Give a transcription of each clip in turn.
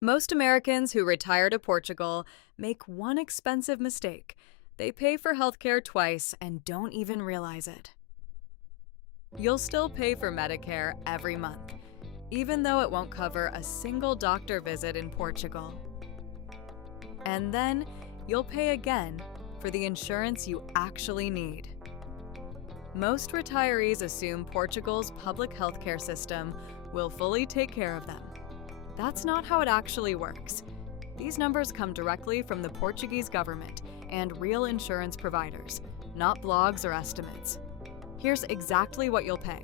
Most Americans who retire to Portugal make one expensive mistake. They pay for healthcare twice and don't even realize it. You'll still pay for Medicare every month, even though it won't cover a single doctor visit in Portugal. And then you'll pay again for the insurance you actually need. Most retirees assume Portugal's public healthcare system will fully take care of them. That's not how it actually works. These numbers come directly from the Portuguese government and real insurance providers, not blogs or estimates. Here's exactly what you'll pay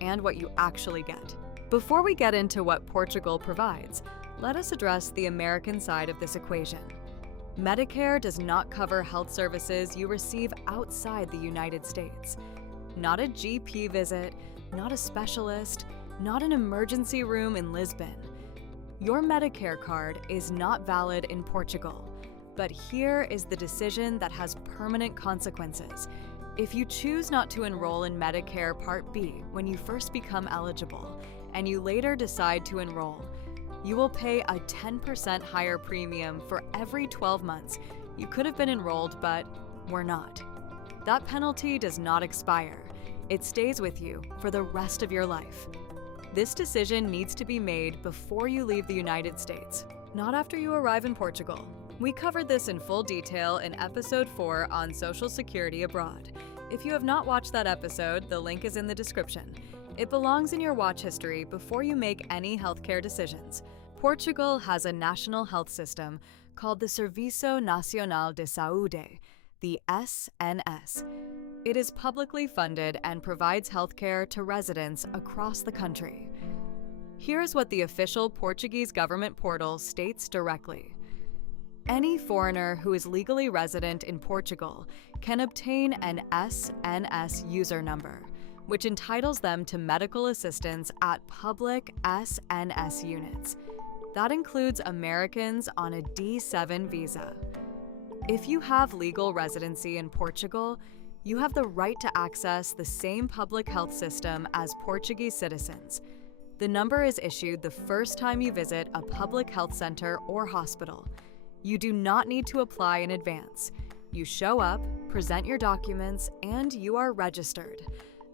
and what you actually get. Before we get into what Portugal provides, let us address the American side of this equation. Medicare does not cover health services you receive outside the United States. Not a GP visit, not a specialist, not an emergency room in Lisbon. Your Medicare card is not valid in Portugal, but here is the decision that has permanent consequences. If you choose not to enroll in Medicare Part B when you first become eligible, and you later decide to enroll, you will pay a 10% higher premium for every 12 months you could have been enrolled but were not. That penalty does not expire. It stays with you for the rest of your life. This decision needs to be made before you leave the United States, not after you arrive in Portugal. We covered this in full detail in episode 4 on Social Security abroad. If you have not watched that episode, the link is in the description. It belongs in your watch history before you make any healthcare decisions. Portugal has a national health system called the Serviço Nacional de Saúde, the SNS. It is publicly funded and provides healthcare to residents across the country. Here's what the official Portuguese government portal states directly. Any foreigner who is legally resident in Portugal can obtain an SNS user number, which entitles them to medical assistance at public SNS units. That includes Americans on a D7 visa. If you have legal residency in Portugal, you have the right to access the same public health system as Portuguese citizens. The number is issued the first time you visit a public health center or hospital. You do not need to apply in advance. You show up, present your documents, and you are registered.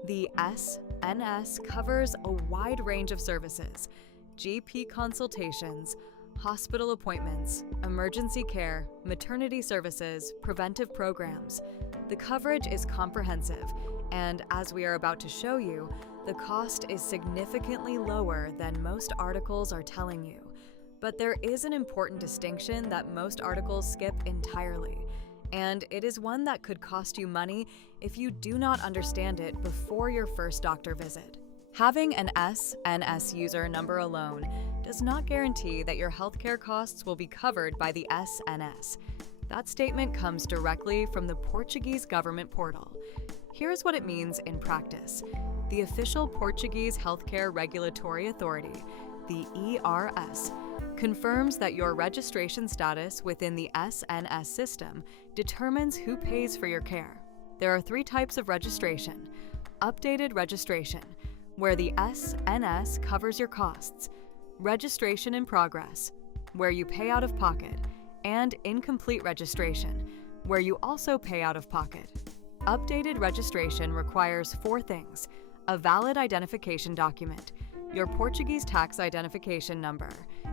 The SNS covers a wide range of services: GP consultations, hospital appointments, emergency care, maternity services, preventive programs. The coverage is comprehensive, and as we are about to show you, the cost is significantly lower than most articles are telling you. But there is an important distinction that most articles skip entirely, and it is one that could cost you money if you do not understand it before your first doctor visit. Having an SNS user number alone does not guarantee that your healthcare costs will be covered by the SNS. That statement comes directly from the Portuguese government portal. Here's what it means in practice. The official Portuguese Healthcare Regulatory Authority, the ERS, confirms that your registration status within the SNS system determines who pays for your care. There are 3 types of registration: updated registration, where the SNS covers your costs; registration in progress, where you pay out of pocket; and incomplete registration, where you also pay out of pocket. Updated registration requires 4 things: a valid identification document, your Portuguese tax identification number,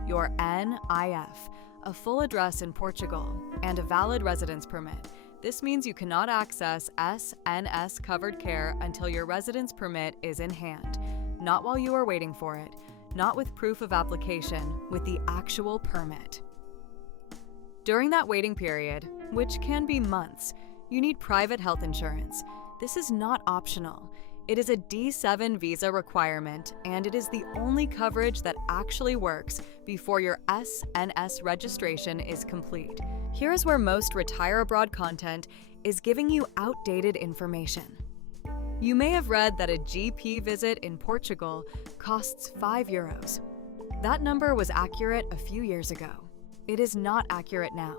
your NIF, a full address in Portugal, and a valid residence permit. This means you cannot access SNS covered care until your residence permit is in hand, not while you are waiting for it, not with proof of application, with the actual permit. During that waiting period, which can be months, you need private health insurance. This is not optional. It is a D7 visa requirement, and it is the only coverage that actually works before your SNS registration is complete. Here is where most retire abroad content is giving you outdated information. You may have read that a GP visit in Portugal costs €5. That number was accurate a few years ago. It is not accurate now.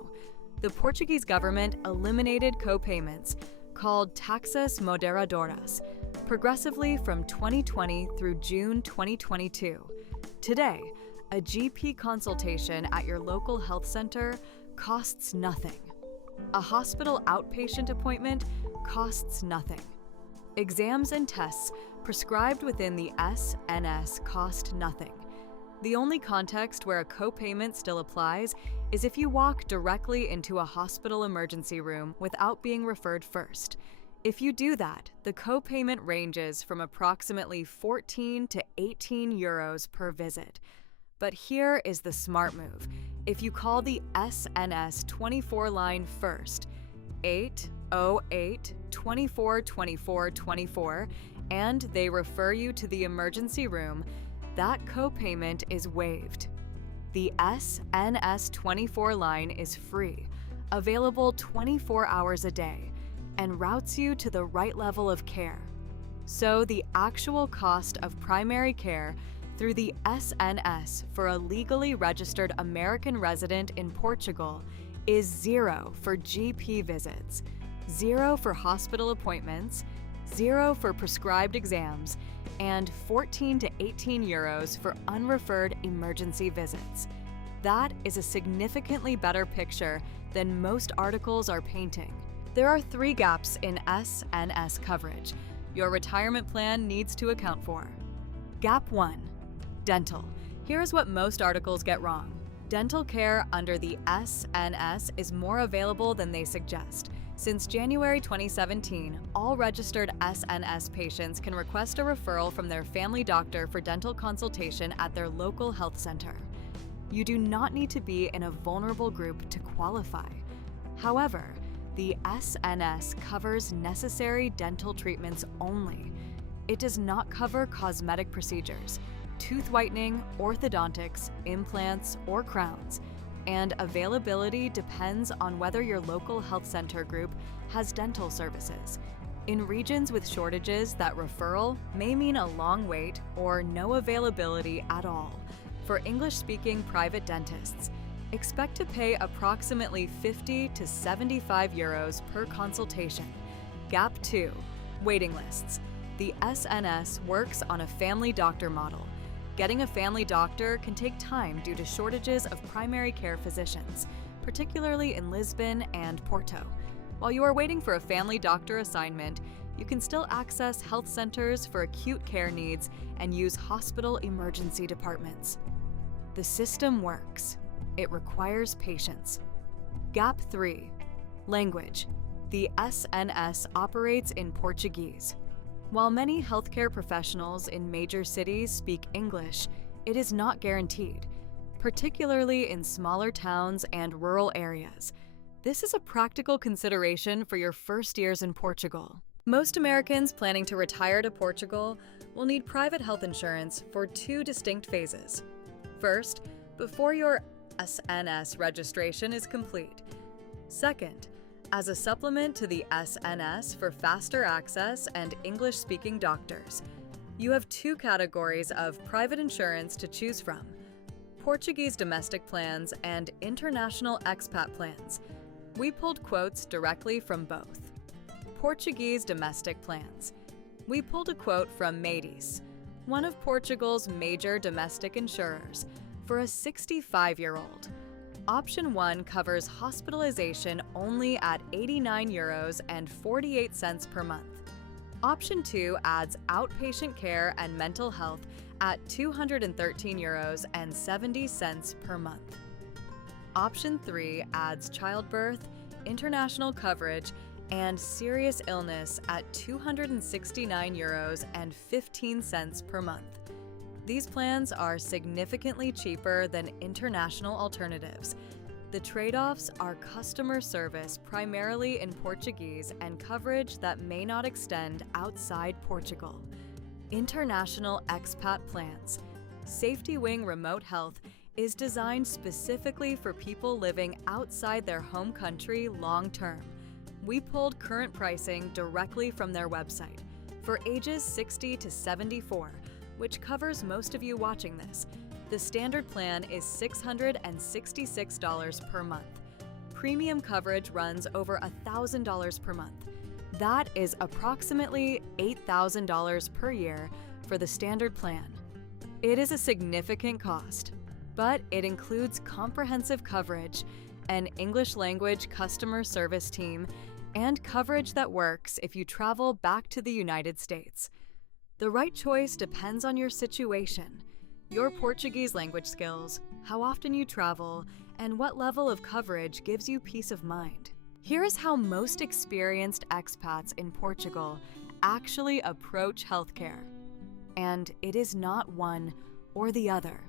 The Portuguese government eliminated co-payments, called taxas moderadoras, progressively from 2020 through June 2022. Today, A GP consultation at your local health center costs nothing. A hospital outpatient appointment costs nothing. Exams and tests prescribed within the SNS cost nothing. The only context where a copayment still applies is if you walk directly into a hospital emergency room without being referred first. If you do that, the copayment ranges from approximately 14 to 18 euros per visit. But here is the smart move. If you call the SNS 24 line first, 808 24 24 24, and they refer you to the emergency room, that copayment is waived. The SNS 24 line is free, available 24 hours a day, and routes you to the right level of care. So the actual cost of primary care through the SNS for a legally registered American resident in Portugal is 0 for GP visits, 0 for hospital appointments, 0 for prescribed exams, and 14 to 18 euros for unreferred emergency visits. That is a significantly better picture than most articles are painting. There are 3 gaps in SNS coverage your retirement plan needs to account for. Gap 1. Dental. Here's what most articles get wrong. Dental care under the SNS is more available than they suggest. Since January 2017, all registered SNS patients can request a referral from their family doctor for dental consultation at their local health center. You do not need to be in a vulnerable group to qualify. However, the SNS covers necessary dental treatments only. It does not cover cosmetic procedures, tooth whitening, orthodontics, implants, or crowns, and availability depends on whether your local health center group has dental services. In regions with shortages, that referral may mean a long wait or no availability at all. For English-speaking private dentists, expect to pay approximately 50 to 75 euros per consultation. Gap 2. Waiting lists. The SNS works on a family doctor model. Getting a family doctor can take time due to shortages of primary care physicians, particularly in Lisbon and Porto. While you are waiting for a family doctor assignment, you can still access health centers for acute care needs and use hospital emergency departments. The system works. It requires patience. Gap 3. Language. The SNS operates in Portuguese. While many healthcare professionals in major cities speak English, it is not guaranteed, particularly in smaller towns and rural areas. This is a practical consideration for your first years in Portugal. Most Americans planning to retire to Portugal will need private health insurance for 2 distinct phases. First, before your SNS registration is complete. Second, as a supplement to the SNS for faster access and English-speaking doctors. You have 2 categories of private insurance to choose from: Portuguese domestic plans and international expat plans. We pulled quotes directly from both. Portuguese domestic plans. We pulled a quote from Médis, one of Portugal's major domestic insurers, for a 65-year-old. Option 1 covers hospitalization only at 89 euros and 48 cents per month. Option 2 adds outpatient care and mental health at 213 euros and 70 cents per month. Option 3 adds childbirth, international coverage, and serious illness at 269 euros and 15 cents per month. These plans are significantly cheaper than international alternatives. The trade-offs are customer service primarily in Portuguese and coverage that may not extend outside Portugal. International expat plans. SafetyWing Remote Health is designed specifically for people living outside their home country long-term. We pulled current pricing directly from their website. For ages 60 to 74, which covers most of you watching this, the standard plan is $666 per month. Premium coverage runs over $1,000 per month. That is approximately $8,000 per year for the standard plan. It is a significant cost. But it includes comprehensive coverage, an English language customer service team, and coverage that works if you travel back to the United States. The right choice depends on your situation, your Portuguese language skills, how often you travel, and what level of coverage gives you peace of mind. Here is how most experienced expats in Portugal actually approach healthcare. And it is not one or the other.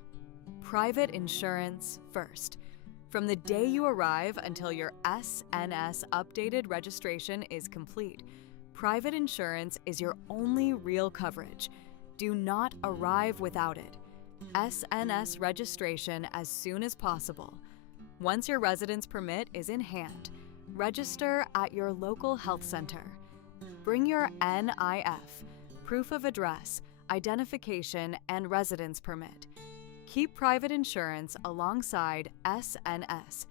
Private insurance first. From the day you arrive until your SNS updated registration is complete, private insurance is your only real coverage. Do not arrive without it. SNS registration as soon as possible. Once your residence permit is in hand, register at your local health center. Bring your NIF, proof of address, identification, and residence permit. Keep private insurance alongside SNS.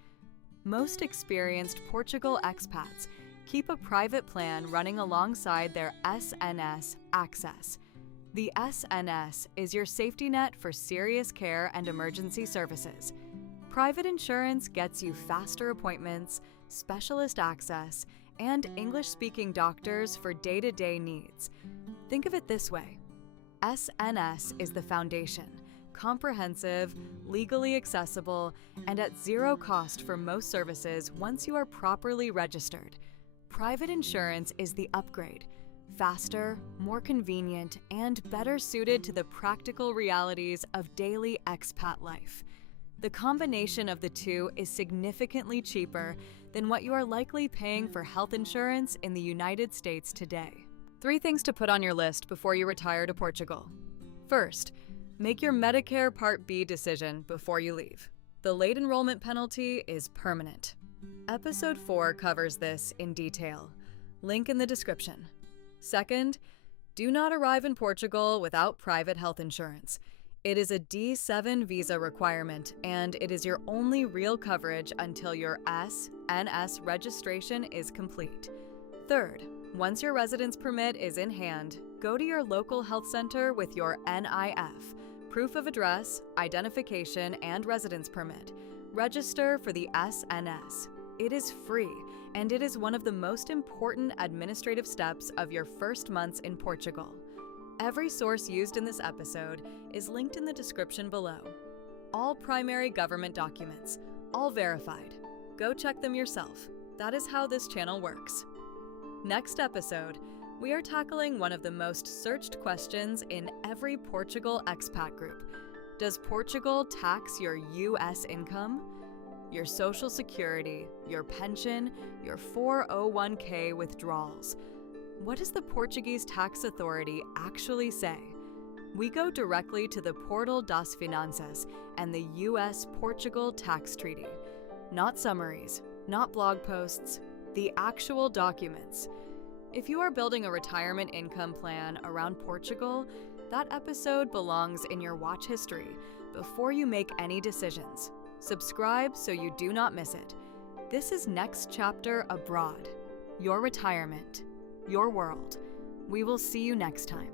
Most experienced Portugal expats keep a private plan running alongside their SNS access. The SNS is your safety net for serious care and emergency services. Private insurance gets you faster appointments, specialist access, and English-speaking doctors for day-to-day needs. Think of it this way. SNS is the foundation, comprehensive, legally accessible, and at zero cost for most services once you are properly registered. Private insurance is the upgrade, faster, more convenient, and better suited to the practical realities of daily expat life. The combination of the two is significantly cheaper than what you are likely paying for health insurance in the United States today. 3 things to put on your list before you retire to Portugal. First, make your Medicare Part B decision before you leave. The late enrollment penalty is permanent. Episode 4 covers this in detail. Link in the description. Second, do not arrive in Portugal without private health insurance. It is a D7 visa requirement, and it is your only real coverage until your SNS registration is complete. Third, once your residence permit is in hand, go to your local health center with your NIF, proof of address, identification, and residence permit. Register for the SNS. It is free, and it is one of the most important administrative steps of your first months in Portugal. Every source used in this episode is linked in the description below. All primary government documents, all verified. Go check them yourself. That is how this channel works. Next episode, we are tackling one of the most searched questions in every Portugal expat group. Does Portugal tax your US income? Your Social Security, your pension, your 401k withdrawals. What does the Portuguese tax authority actually say? We go directly to the Portal das Finanças and the US-Portugal tax treaty. Not summaries, not blog posts, the actual documents. If you are building a retirement income plan around Portugal, that episode belongs in your watch history before you make any decisions. Subscribe so you do not miss it. This is Next Chapter Abroad. Your retirement. Your world. We will see you next time.